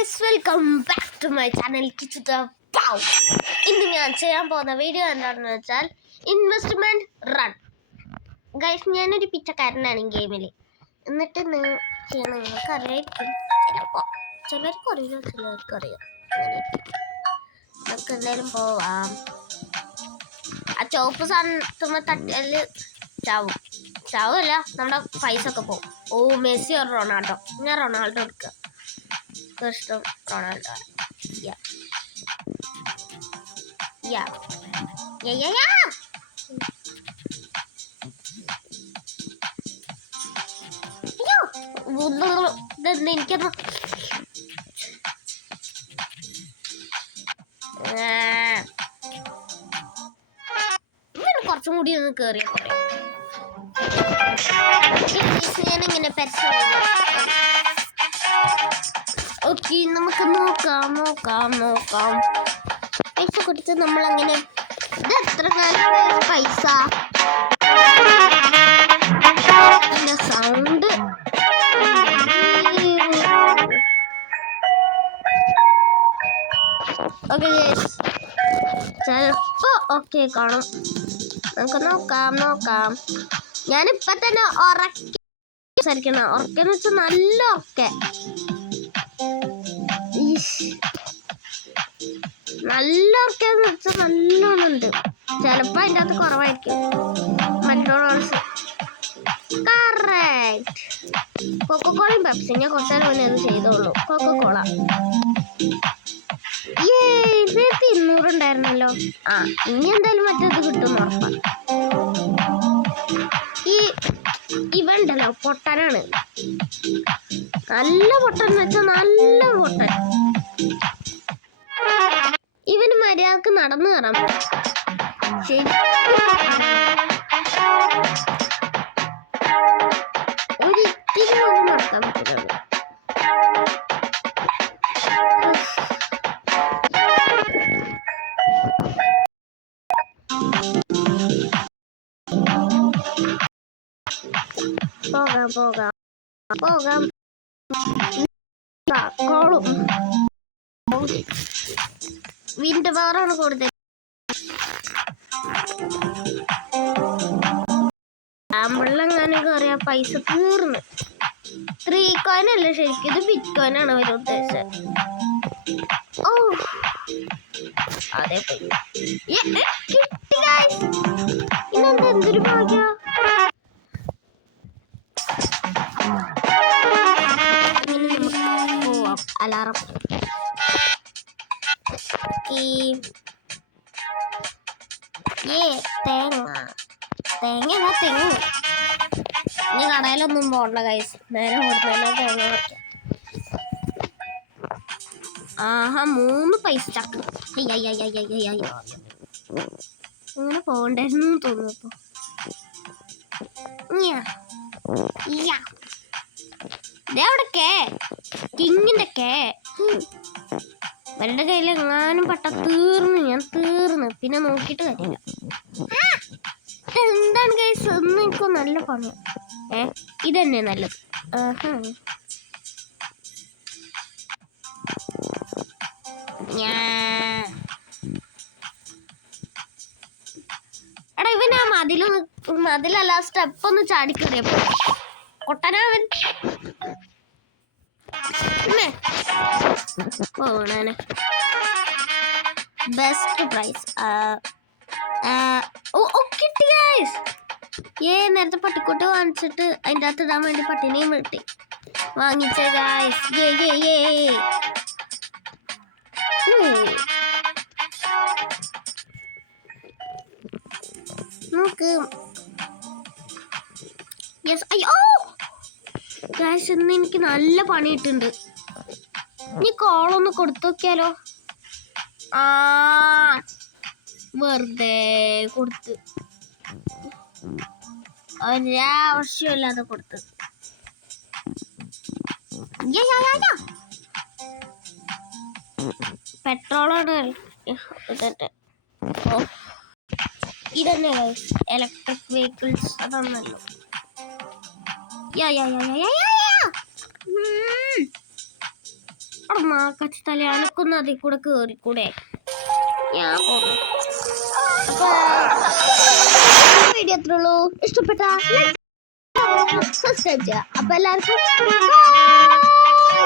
guys, welcome back to my channel Kichu the Pow. ഇന്ന് ഞാൻ ചെയ്യാൻ പോകുന്ന വീഡിയോ എന്താണെന്ന് വെച്ചാൽ ഇൻവെസ്റ്റ്മെന്റ് റൺ. ഗൈസ്, ഞാനൊരു പിച്ചക്കാരനാണ് ഗെയിമിൽ. എന്നിട്ട് നിങ്ങൾക്ക് അറിയായിരിക്കും, ചിലർക്ക് അറിയില്ല, ചിലർക്ക് അറിയാം. നമുക്ക് എന്തായാലും പോവാം. ആ ചുവപ്പ് സാധനത്തുമ്പോൾ തട്ടിയാൽ ചാവല്ല, നമ്മുടെ പൈസ ഒക്കെ പോകും. ഓ, മെസ്സി ഒരു റൊണാൾഡോ. ഞാൻ റൊണാൾഡോ എടുക്കുക. ഇഷ്ടം റൊണാൾഡോ. ഇതെന്താ എനിക്കത് കുറച്ചും കൂടി ഒന്ന് കേറിയ പറയാം. ഞാനിങ്ങനെ ഓക്കെ, നമുക്ക് നോക്കാം. പൈസ കൊടുത്ത് നമ്മളങ്ങനെ ഇത് എത്ര പൈസ സൗണ്ട് ഓക്കെ, ചിലപ്പോ ഓക്കെ കാണും. നമുക്ക് നോക്കാം. ഞാനിപ്പ തന്നെ ഉറക്കണം. ഉറക്കെന്ന് വെച്ചാൽ നല്ല ഉറക്കെ, നല്ല ഉറക്കെന്ന് വെച്ചാൽ നല്ലോണുണ്ട്. ചിലപ്പോ അതിൻ്റെ അകത്ത് കുറവായിരിക്കും. McDonald's correct. കൊക്കക്കോളയും പെപ്സി ഞാൻ കുറച്ചാൽ മുന്നേ അത് ചെയ്തോളൂ. കൊക്കക്കോള 200 ഉണ്ടായിരുന്നല്ലോ. ഇനി എന്തായാലും മറ്റേത് കിട്ടും ഉറപ്പാണ്. ഇവണ്ടല്ലോ പൊട്ടനാണ്, നല്ല പൊട്ടൻ എന്ന് വെച്ചാൽ നല്ല പൊട്ടൻ. ഇവന് മര്യാദക്ക് നടന്നു കയറാം. ശരി, ഒരിക്കലും ഒന്നും നടക്കാൻ പറ്റില്ല. പോകാം. കോളും വീടിന്റെ പവറാണ് കൂടുതൽ. വെള്ളം കയറിയ പൈസ തീർന്ന്. 3 കോയിനല്ല, ശരിക്കും ഇത് ബിറ്റ് കോയിനാണ് അവർ ഉദ്ദേശിച്ചത്. ഓ, അതെ പോയി. കിട്ടി ഗൈസ്. ഇന്നെന്താ എന്തൊരു ഭാഗ്യ. അലാറം തെങ്ങ്. ഇനി കടയിലൊന്നും പോണ്ട ഗൈസ്, നേരെ കൊടുത്തന്നെ തേങ്ങ വയ്ക്കാം. 3 പൈസ ചക്ക. ഇങ്ങനെ പോകണ്ടായിരുന്നു തോന്നുന്നു. കിങ്ങിന്റെ വരുടെ കയ്യിൽ എങ്ങാനും പട്ട തീർന്ന് പിന്നെ നോക്കിയിട്ട് കാര്യമില്ല. എന്താണ് ഗൈസ്, ഒന്നും എനിക്കോ നല്ല പണിയാ. ഇതന്നെ നല്ലത്. എടാ, ഇവൻ ആ മതിലല്ല സ്റ്റെപ്പ് ഒന്ന് ചാടിക്കറിയപ്പോ കൊട്ടനാവൻ പോണേ. Best price. കിട്ടി ഗൈസ്. നേരത്തെ പട്ടിക്കുട്ടി വാങ്ങിച്ചിട്ട് അതിൻ്റെ അകത്ത് ഇടാൻ വേണ്ടി പട്ടിനെയും വെട്ടി വാങ്ങിച്ച ഗൈസ്. നോക്ക് അയ്യോ ഗൈസ്, ഇന്ന് എനിക്ക് നല്ല പണി കിട്ടുന്നുണ്ട്. ഇനി കോളൊന്ന് കൊടുത്തു നോക്കിയാലോ. വെറുതെ കൊടുത്ത്, ഒരാവശ്യമില്ലാതെ കൊടുത്ത്. പെട്രോളാണ് ഇതന്നെ ഇലക്ട്രിക് വെഹിക്കിൾസ്. അതാണല്ലോ. കച്ചിത്തല അനക്കൊന്നും അതിൽ കൂടെ കേറിക്കൂടെ? ഞാൻ പോകുന്നു. വീഡിയോ അത്രേ ഉള്ളൂ. ഇഷ്ടപ്പെട്ട സബ്സ്ക്രൈബ് ചെയ്യുക. അപ്പൊ എല്ലാവർക്കും